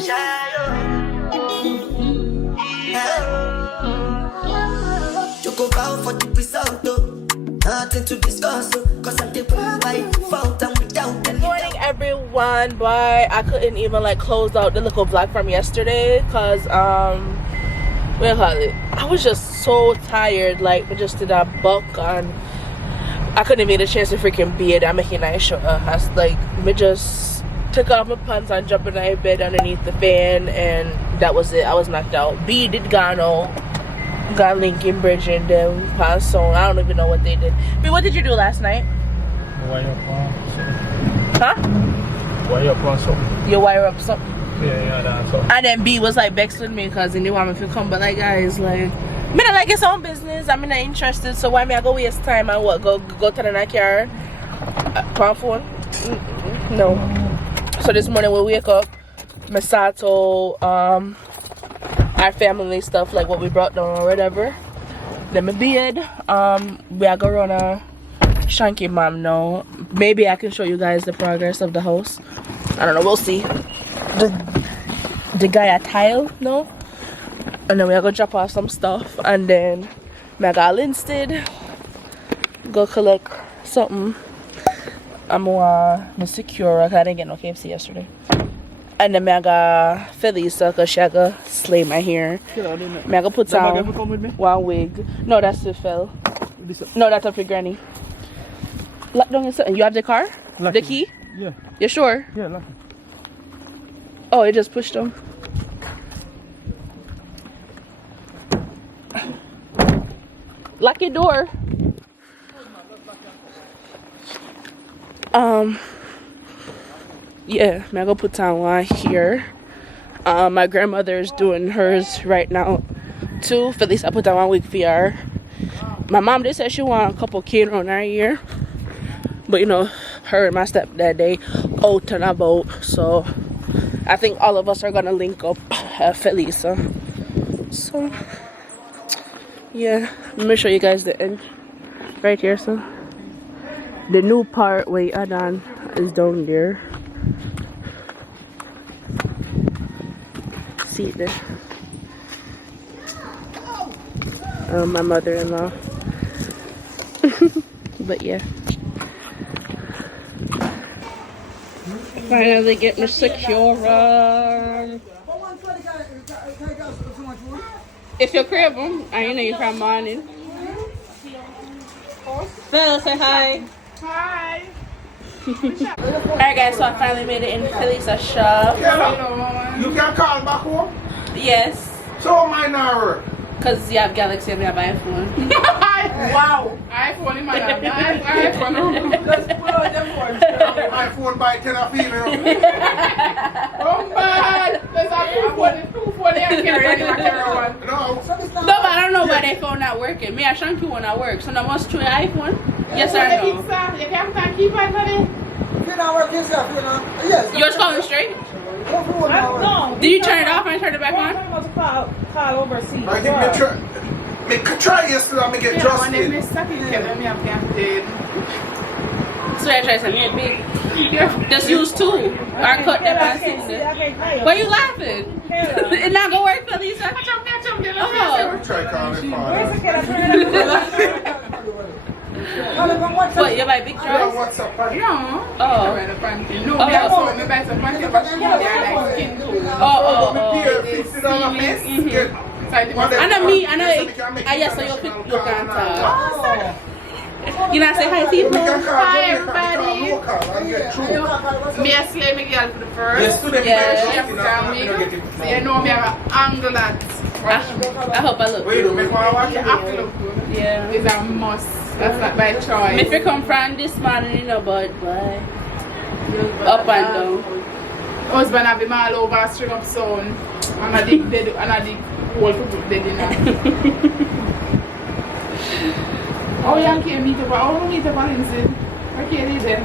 You go bow for the result, nothing to discuss, cause I'm the right fountain without any. Good morning, everyone. But I couldn't even like close out the little vlog from yesterday because what do you call it? I was just so tired. Like we just did a buck and I couldn't even get a chance to freaking be it. I'm making nice show. I was like, we just took off my pants and jumped in my bed underneath the fan, and that was it. I was knocked out. B did Gano, got Lincoln Bridge, and then passed on. I don't even know what they did. B, what did you do last night? Wire up something. Huh? Wire up something. You wire up something? Yeah, that's something. And then B was like vexing me because he didn't want me to come, but like guys, like me not like his own business. I'm not interested, so why me I go waste time and what go to the car on phone? No. So this morning we wake up, Masato, our family stuff, like what we brought down or whatever. Then my beard, we are gonna run a Shanky mom now. Maybe I can show you guys the progress of the house. I don't know, we'll see. The guy a tile, no? And then we are gonna drop off some stuff, and then I got Linstead, go collect something. I'm gonna secure, cause I didn't get no KFC yesterday. And then I got Felisa, cause she got slay my hair. I got put down one wig. No, that's the fell. No, that's up your granny. Lock down your son. You have the car? Lucky. The key? Yeah. You sure? Yeah, lucky. Oh, it just pushed them. Lock your door. Yeah, I'm gonna put down one here. My grandmother's doing hers right now too. For at least I put down 1 week for her. My mom did say she want a couple kids on our year, but you know, her and my stepdad, they out and about, so I think all of us are gonna link up at Felisa. So yeah, let me show you guys the end right here. So the new part where Adan is down there. See it there. My mother-in-law. But yeah. Finally getting secure. If you crib them, I know you from morning. Phil, say hi. Hi. Alright guys, so I finally made it in Felisa's shop. You can call back home? Yes. So mine are. Because you have Galaxy and we have iPhone. Wow. iPhone in my iPhone. Just pull out them ones. iPhone by 10 of female. Oh man. There's a two phone there carrying my camera one. No. No, but I don't know why their phone not working. Me, I shank you one not work. So now must try iPhone? Yes or no? You can't keep it, honey. Yes. Yours calling straight? No. Did you turn it off and turn it back on? I'm supposed to call overseas. I think try yesterday and get just when they miss second, me have campaign. So I try something big. Just use two. Or cut them and sing it. Why you laughing? It's not gonna work, Felisa. Oh. try calling What, you buy big dress? What's up? No. Oh. No, me also me buy some panty, but she they're like skin too. Oh. $50 miss. I know me, yes, so you can talk. You know, say hi, people. Hi, everybody. Me a slay me girl for the first. Yeah. She have to me. So you know me have an angle that. I hope I look Wait, good. make one watch. You have to look good. Yeah. It's a must. That's not by choice. If you come from this morning, you know, but up and down. Husband have him all over string up sound. And I dig whole people dead in there. Oh, you can't meet up. Oh, meet up on Lindsay. Okay, then.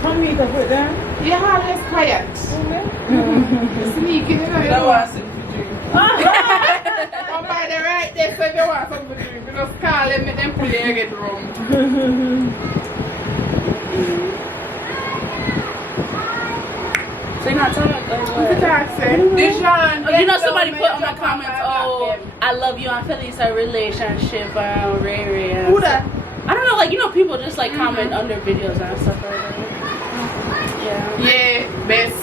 Come meet up with them. You're always quiet. Sneaking, you know. You don't want something to drink. Come by the right there, so if you want something to drink, you just call them, make them pull you and get rum. So you're not talking you know somebody put on the comments, oh, I love you and Felisa relationship Ray Ray. Who that? I don't know, like, you know, people just like comment under videos and stuff like that. Yeah. Yeah, best.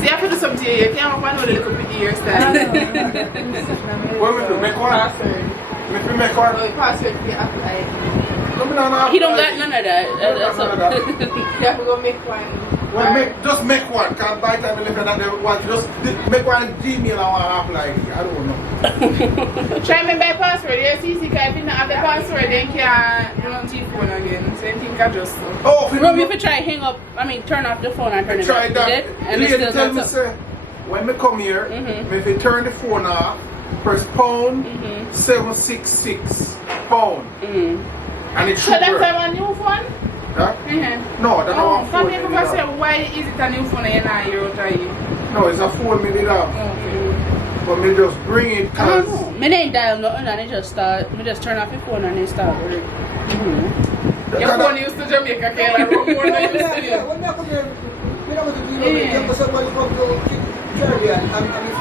See, I put something here. You can't find out the little bit hairstyle. What we do? Make one? Make we make one? Password you apply. He don't got none of that. That's None of that. You have to go make one. Well, just make one. Because by the time you look at that, one, just make one Gmail and one apply. I don't know. Try me by password. You see, if you don't have the password, then you can't run to your phone again. So I think I just. Oh, Bro, if you try hang up, I mean turn off the phone and turn it try off. that. And it's still Tell me, not up. say, when we come here, if you turn the phone off, press pound 766 pound. And it So should that's work. a new phone? Huh? No, that's not one Some phone. people say, why is it a new phone and you're not here to you? No, it's a 4 minute off. Okay. But me just bring it I cause don't know. Me ain't dial nothing and it just start. Me just turn off your phone and it start work. Your phone used to Jamaica, Kayla. More than used to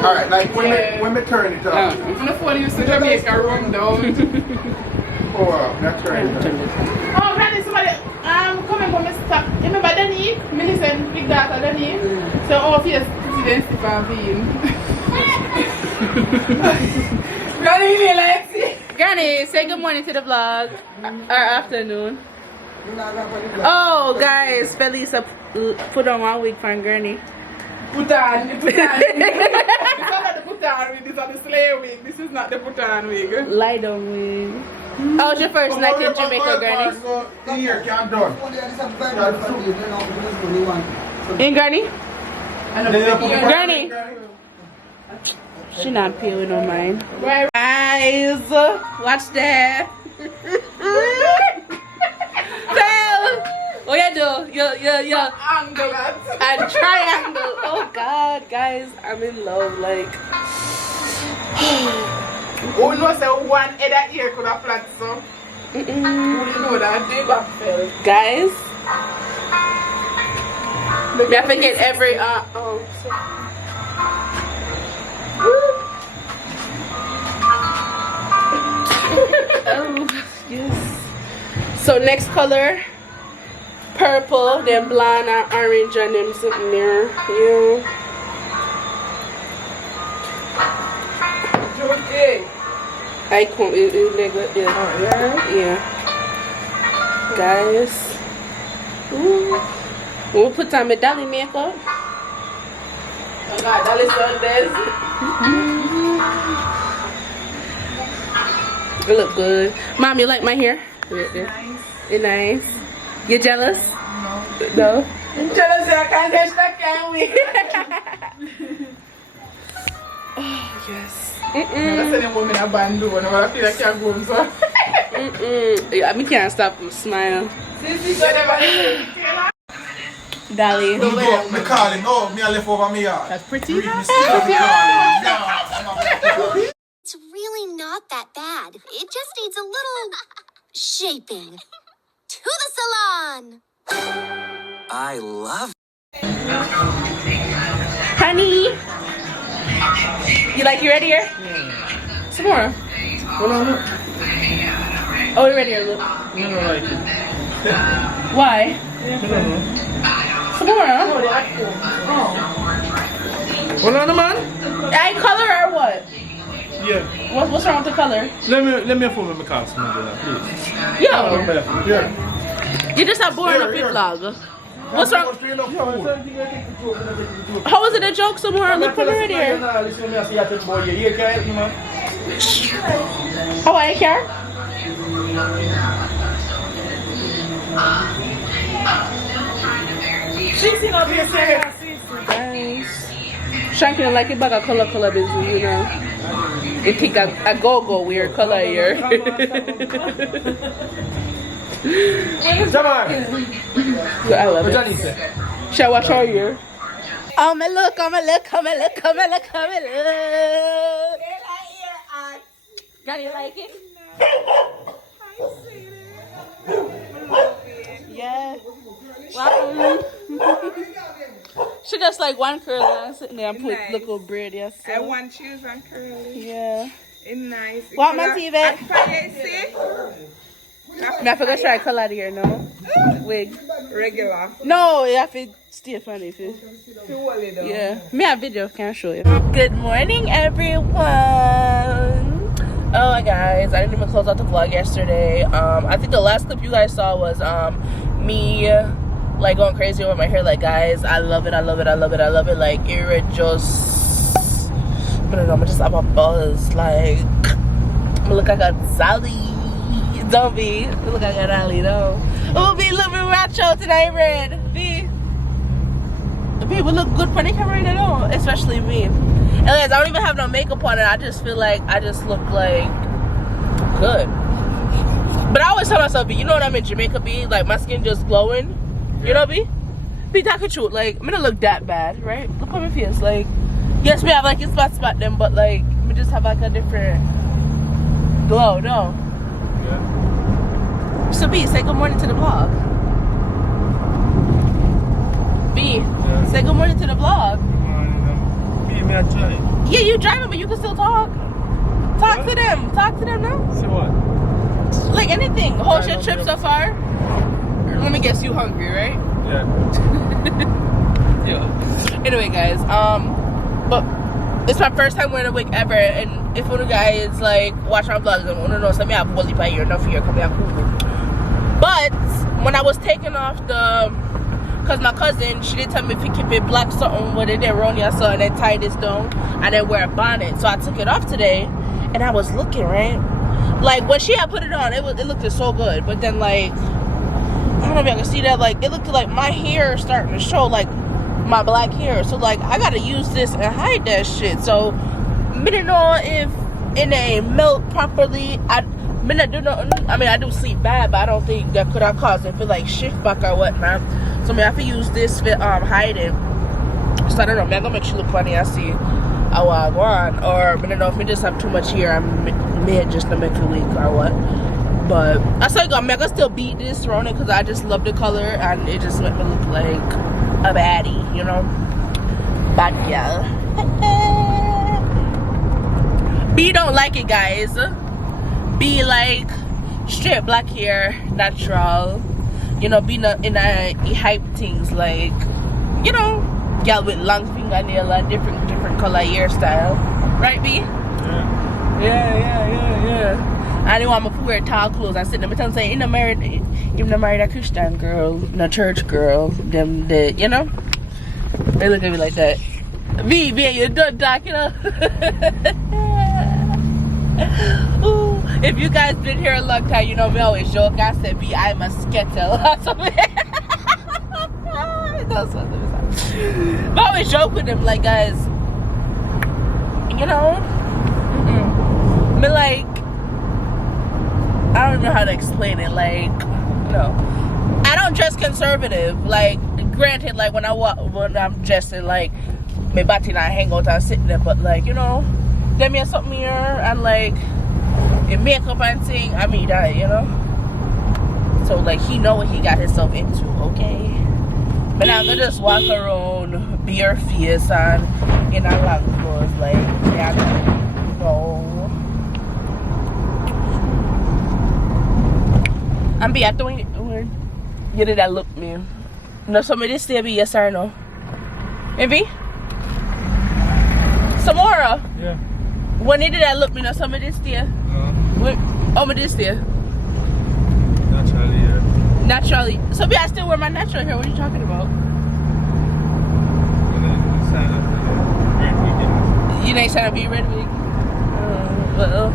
alright, like when me turn it off. When the phone used to Jamaica, run down. Oh, that's right. Oh, granny, somebody, coming from Mr. Remember Danny? Millicent, big daughter Danny? So, oh, yes, President Stephen Bean. Granny, you like it? Granny, say good morning to the vlog. Or afternoon. Oh, guys, Felisa put on 1 week for Granny. Putan. This is not the Putan wig, this is the slave wig. This is not the Putan wig. Lie down wig. How was your first night in Jamaica, Granny? Here, can't done. In Granny? Granny? She not pay with no mind. Guys, watch that. Tell. What you do? You Angle that. a triangle. Oh God, guys, I'm in love. Like, Oh, no, say one head of ear could have flat, so. Who do you know that? They back fell. guys, we have to get every oh yes. So next color, purple, then blonde and orange, and them sitting there. Yeah. Okay. I can't. It like yeah. Oh, yeah? Yeah. Guys. Ooh. We'll put on my dolly makeup. Oh, God, that is on this. It look good. Mom, you like my hair? Right there. Nice. It's nice. You jealous? No. No? Jealous, I can't touch that, can we? Oh, yes. That's the woman a band do, and I feel like you're going so. Yeah, I can't stop smile. Dolly. Me call him. Oh, me I left over me yard. That's pretty. It's really not that bad. It just needs a little shaping. To the salon! I love Honey. You like your red hair? Yeah. Some more. Oh, you're ready, look. I don't like it. Why? Some more, huh? Hold on, man. Eye color or what? Yeah. What's wrong with the color? Let me phone my car, please. Yo, Here. you just have boring up your vlog. What's wrong? How was it a joke somewhere? Look from right here. How I care? Guys, Shanky like it back a color business, you know. They think a go-go weird color here. I love it. Shall I show you? Oh my look. God, you like it? Yeah. Wow. She just like one curl and sitting there and put Nice. little braid. Yes. I want shoes and curly. Yeah. It's nice. What my TV? See? I forgot try color here no. Wig. Regular. No, you have to stay funny if you. Yeah. Me a video can show you. Good morning, everyone. Oh my guys, I didn't even close out the vlog yesterday. I think the last clip you guys saw was me like going crazy over my hair. Like guys, I love it, I love it, I love it, I love it. Like it just, I don't know, I'm just have a buzz. Like I look like a Sally. Don't be. Look like a Sally though. Oh, be looking macho tonight, Red. Be. People look good for the camera right now, especially me. And guys, I don't even have no makeup on, and I just feel like I just look like good. But I always tell myself, B, you know what I'm in Jamaica, B? Like my skin just glowing. You know, B? B, that could shoot. Like, I'm gonna look that bad, right? Look at my face. Like, yes, we have like a spot them, but like, we just have like a different glow, no? Yeah. So B, say good morning to the vlog. B, Yeah. say good morning to the vlog. Me a drive. Yeah, you driving, but you can still talk. Talk to them. Talk to them now. See what? Like anything. Whole shit trip so far. Let me guess, you hungry, right? Yeah. Yeah. Anyway, guys, but it's my first time wearing a wig ever, and if one of you guys like watch my vlogs and want to know something, I have Wally by here, enough here, come here, cool. But when I was taking off the, cause my cousin, she did tell me if you keep it black something with it, then roll your son and then tie this down and then wear a bonnet. So I took it off today, and I was looking right, like when she had put it on, it looked so good. But then like, I don't know if y'all can see that, like it looked like my hair starting to show, like my black hair. So like I gotta use this and hide that shit. So I don't know if it ain't melt properly. I do sleep bad, but I don't think that could have caused it for like shift back or whatnot. So I have to use this for hide it. So I don't know, man, gonna make you look funny. I see how I go on, or I don't know if we just have too much hair. I may just not make it weak or what. But I still got, I'm gonna still beat this around it because I just love the color and it just make me look like a baddie, you know. Bad girl. B don't like it, guys. Be like straight black hair, natural. You know, be not in a hype things like, you know, girl with long fingernail and different color hairstyle. Right, B? Yeah. I didn't want to wear tall clothes. I said, I'm saying, you're not married a Christian girl, no church girl. Them, you know? They look at me like that. B, you don't talk, you know? Ooh, if you guys been here a long time, you know me always joke. I said, B, I'm a skettle. But I always joke with them, like, guys, you know? But like, I don't know how to explain it. Like, no, I don't dress conservative. Like, granted, like when I'm dressing, like my body not hang out and sitting there, but like, you know, let me something here and like in makeup and thing. I mean that, you know. So like he know what he got himself into, okay? But I'm gonna just walk around bare face and in a long clothes, like yeah, no. I'm be at the way you did that look me. No, somebody say be yes or no. Maybe? Samora. Yeah. When you did that look me, no somebody stay. Oh, me this stay. Naturally, yeah. Naturally. So be I still wear my natural hair. What are you talking about? You ain't trying to be red wig. Well.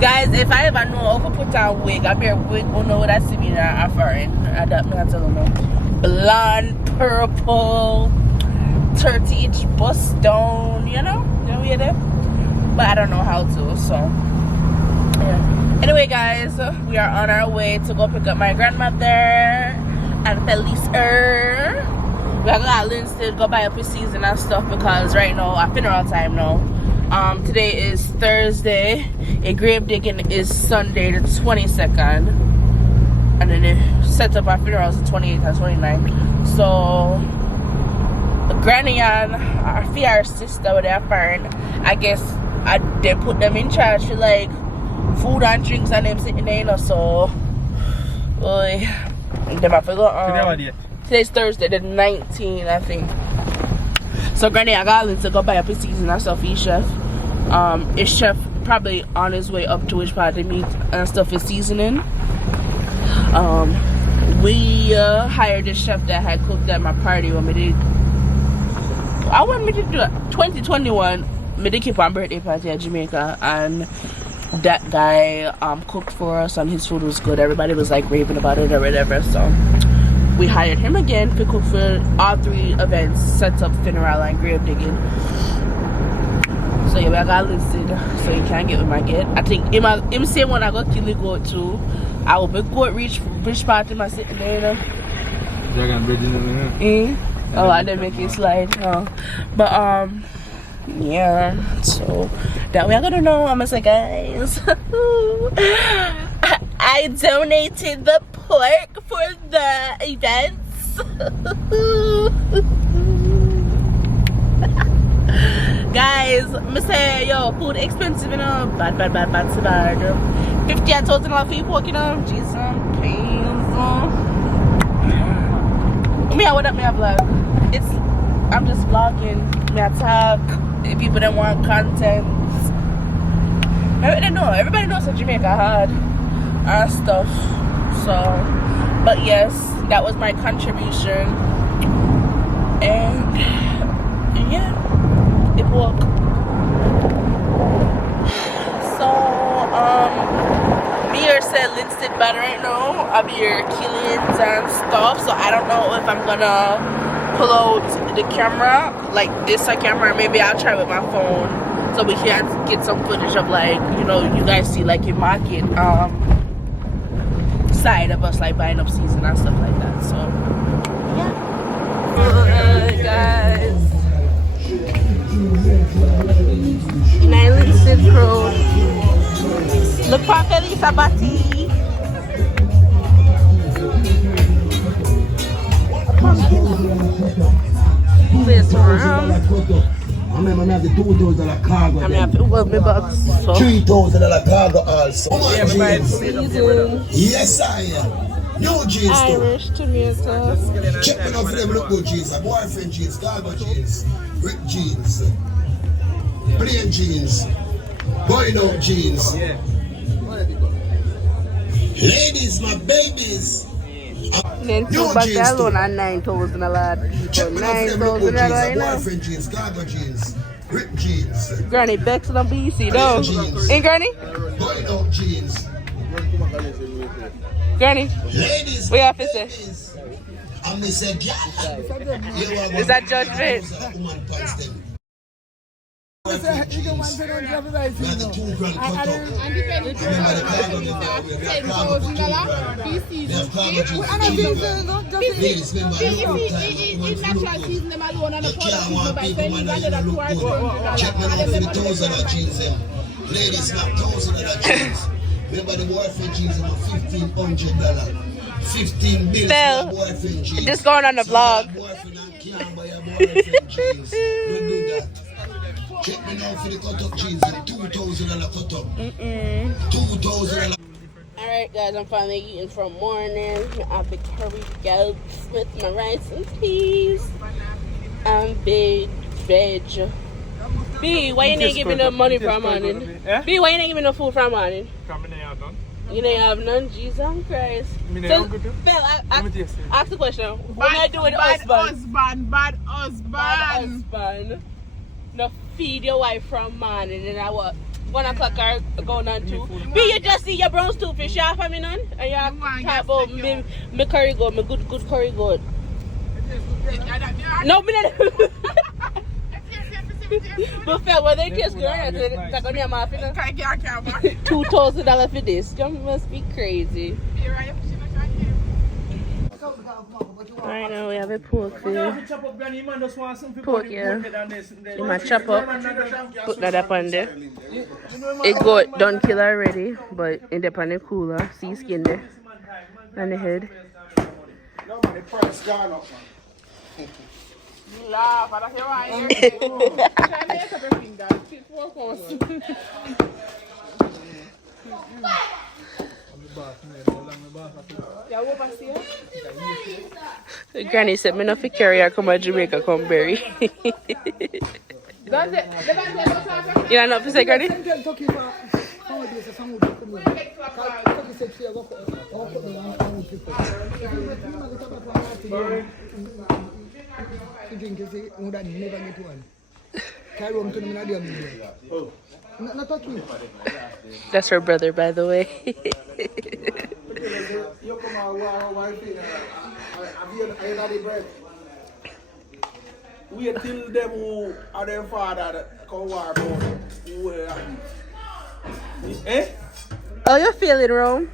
Guys, if I ever know how to put on wig, I wear wig, you know what I see me now, foreign. I don't know how to know. Blonde, purple, 30-inch bust down, you know? You know what you do? But I don't know how to, so yeah. Anyway, guys, we are on our way to go pick up my grandmother and Felicia. We are going to Linstead, go buy up his season and stuff because right now, at funeral time now, Today is Thursday. A grave digging is Sunday the 22nd. And then they set up our funerals the 28th and 29th. So Granny and our sister with their friend, I guess they put them in charge for like food and drinks and them sitting there, you know, so them I forgot today's Thursday the 19th, I think. So Granny I got to go buy up his season and stuff for his chef. His chef probably on his way up to his part of meat and stuff is seasoning. We hired a chef that had cooked at my party when we did. I want me to do it. 2021, me did keep on birthday party at Jamaica, and that guy cooked for us, and his food was good. Everybody was like raving about it or whatever. So we hired him again to cook for all 3 events: set up, funeral, and grave digging. So yeah, I got listed, so you can't get with my get. I think him say when I got kill the goat too. I will be goat reach party my sitting there, you know. Dragon bread in Oh, I didn't make it slide. Oh. But yeah. So that way I gotta know. I'm gonna say, guys, I donated the pork for the events. Guys, me say, yo, food expensive, you know. Bad. 50,000 for your pork, you know. Jesus, please. Me, what up, me, I vlog. I'm just vlogging. Me, I talk. If people don't want content. Everybody knows that Jamaica hard and stuff. So, but yes, that was my contribution. And yeah, it worked. So, me here said Linstead bad right now. I'm here killings and stuff, so I don't know if I'm gonna pull out the camera like this camera. Maybe I'll try with my phone so we can get some footage of, like, you know, you guys see like in market side of us like buying up season and stuff like that. So yeah. Guys, in Linstead Road. Look for Felisa Bati. This room. I'm have the $2,000 cargo. I have to work my box. So. $3,000 cargo also. Yes, I am. New jeans too. Irish tomato. Check me out for them look good jeans. Boyfriend jeans, cargo jeans, rip jeans, plain jeans, boy no jeans. Ladies, my babies. Then two back alone at 9,000 a lot. Check me out for them look good jeans. Boyfriend jeans, cargo jeans, rip jeans. Granny Bex on BC though. Ain't Granny? Boy no jeans. Granny. Ladies, we have to say. I'm Mr. Is that judgment? We had the $2,000 cut up. Remember the cargo we have cargo for $2,000. We have cargo jeans for $2,000. Ladies, remember look good time. You can't want people when they look good. Check me out for the $1,000 jeans them. Ladies, not $1,000 jeans. Remember the boyfriend jeans are $1,500. 15 bills for boyfriend jeans. Just going on the vlog. Boyfriend and can't buy a boyfriend jeans. Don't do that. Check me now for the cut-up jeans and $2,000 cut-up. $2,000. Alright guys, I'm finally eating from morning. I have the curry goats with my rice and peas. And big veg. B, why you ain't giving no money for morning? B, why you ain't giving no food for morning? You didn't have none? Jesus Christ. So, Belle, ask the question. What am I doing with husband? Bad husband. No, feed your wife from morning and I what? 1 o'clock are going on 2. B, you just see your brown stew fish off of me none? And you talk about me curry goat, my good curry goat. No, me not. But Phil, when they taste good, I said, on your mouth, $2,000 for this. You must be crazy. Right now we have a pork here. Pork, yeah. You might chop up, put that up on there. It got done kill already, but in the pan cooler. See skin there. And the head. No man, the price gone up, man. Laugh, I don't hear why you're Granny said, me not fi carry her come to Jamaica, come bury. You know not fi say, Granny? That's her brother, by the way. Wait till them who are their father that come war about who eh? Oh, you're feeling Rome?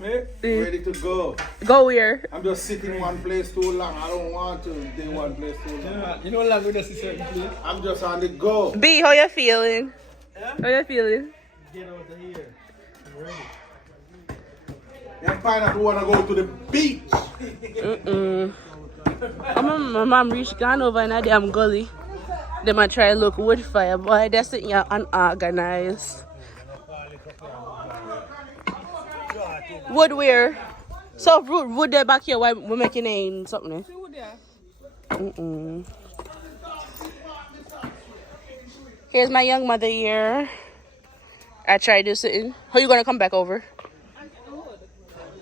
Me? Ready to go. Go where? I'm just sitting in one place too long. I don't want to stay in one place too long. You know long with us is certain place? I'm just on the go. B, how you feeling? How you feeling? Get out of here. I'm ready. You find out who wanna go to the beach. My mom reached gone over in a damn gully. They might try to look wood fire, boy. That's it, yeah, unorganized. Wood where? So wood there back here, why we're making a something? Here's my young mother here. I tried to do something. How you gonna come back over?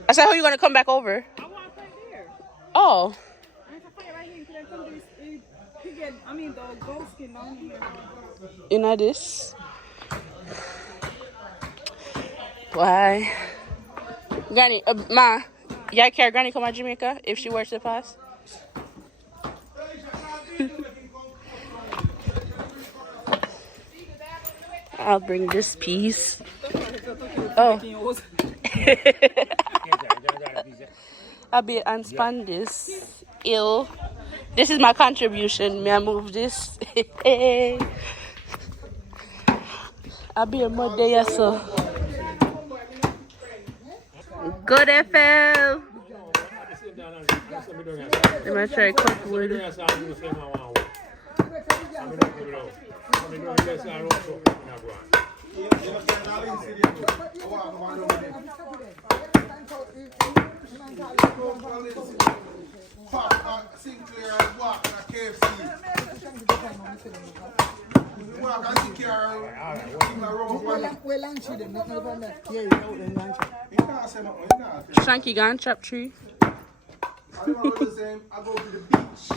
I said, how you gonna come back over? I want right there. Oh. I mean, the goat skin down here. You know this? Why? Granny, Ma, y'all care Granny come to Jamaica if she works the pass? I'll bring this piece. Oh. I'll be unspan this. Ill. This is my contribution. May I move this? I'll be a mud there, so. Good FL. I'm gonna try cut wood. Sinclair and walk in a KFC. Walk and Sinclair in a row. We're lunching them, not from that. Yeah, you know, then lunch. You can't say nothing, you can't. Shanky gone, chop tree. I don't know the same. I go to the beach.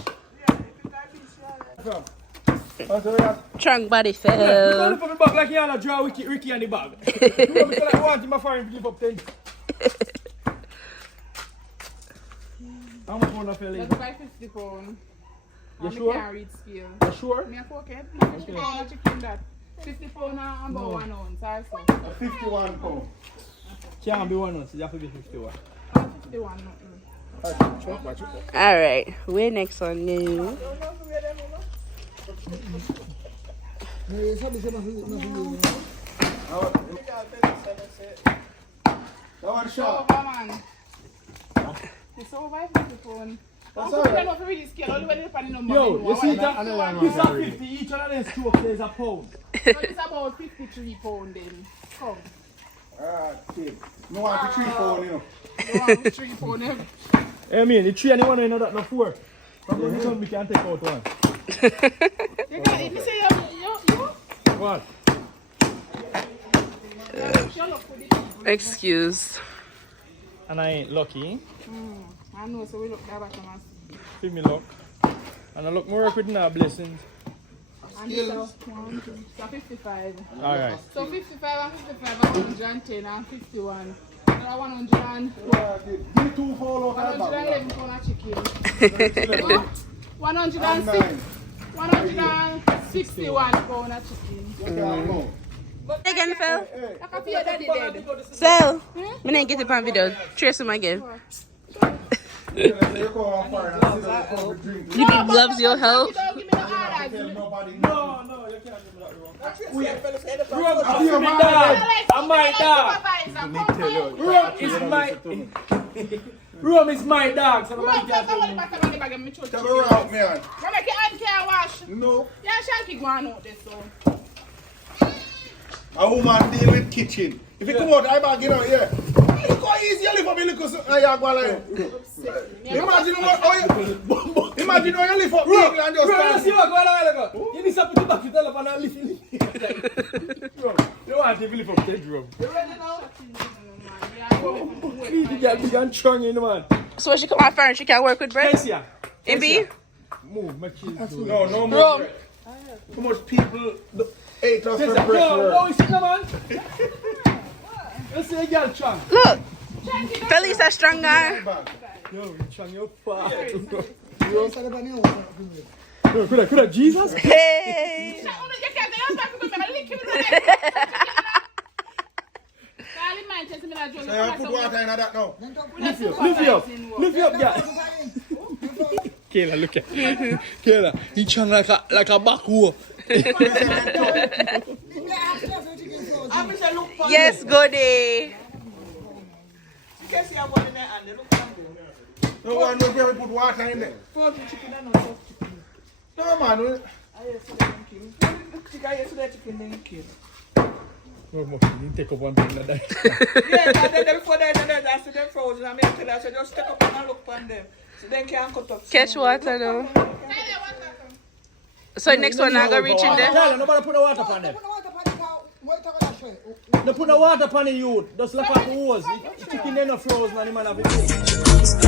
Trunk body You fell. put me back like you all draw Ricky and the bag. You want him a foreign to give up 10. How much more fell in? That's like 50 pounds. You I sure? can't read scale. You sure? Me a pocket. 50 pounds of chicken that. 50 pounds and about 1 ounce also. 51 pounds. Can't be 1 ounce, it have to be 51. 51 nothing. Alright, we're next on new. That one shot. Over, man. It's over 50 pounds. That's I'm all putting right. up for the scale. Only when they find the number. Yo, you see that? that? This is 50, each one of them strokes is a pound. So it's about 53 pounds then. Come. Kid. No want to 3 pounds, you know. You want 3 pounds then? I mean, the 3 and the 1 you know that, not 4. From the return, we can take out 1. You got it. You say you. What? Excuse. And I ain't lucky. I know, so we look that back and see. Feel me luck. And I look more with now blessings. And this is 1, 2, so 55. Alright. So 55 and 55 and 110 and 51. So 111 Give me 2 whole of that bag. pounds of chicken. 161 pounds of chicken. Again, Phil. I can see your daddy dead. So, I didn't get it on video. Trace him again. You go on fire and sit down and drink. You need gloves, you'll help. Don't give me no orders. Nobody No, you can't do that, bro. I I'm feel my my dog. dad. I'm my dog. Room is my dog, so nobody can tell me. Tell her out, man. Make your hand can wash. No. Yeah, Shanky go on out this so. A woman deal with kitchen. If you come out, I back get out here. Look how easy you live up in the cousin. Imagine how you live up big and just Bro, you stand. see what going on? You need to put it back to tell up and lift it. Bro, you want to live up the bedroom. You ready now? You get big and strong in the man. So when she come out fire, she can work with bread? Yes, yeah. In B? Move, my kids. No, no more bread. Too much people ate us for Yo, bread. no, you see the man? You see a girl strong. Look. Felisa strong guy. Yo, you strong, you're fat. Could have Jesus? Hey. Put water in that now. Lift you up, girl. Kayla, look at Kayla, he strong like a backhoe. Yes, goody. No one knows where we put water in there. No man. No, you take up one thing like that. Yeah, and then before they that's them frozen. I mean, I just take up and look on them. So then can cut up. Catch water though. So next one I go reach in there. Nobody put the water on them. They put the water on the youth. Just like a hose. The chicken then no frozen and the man have it.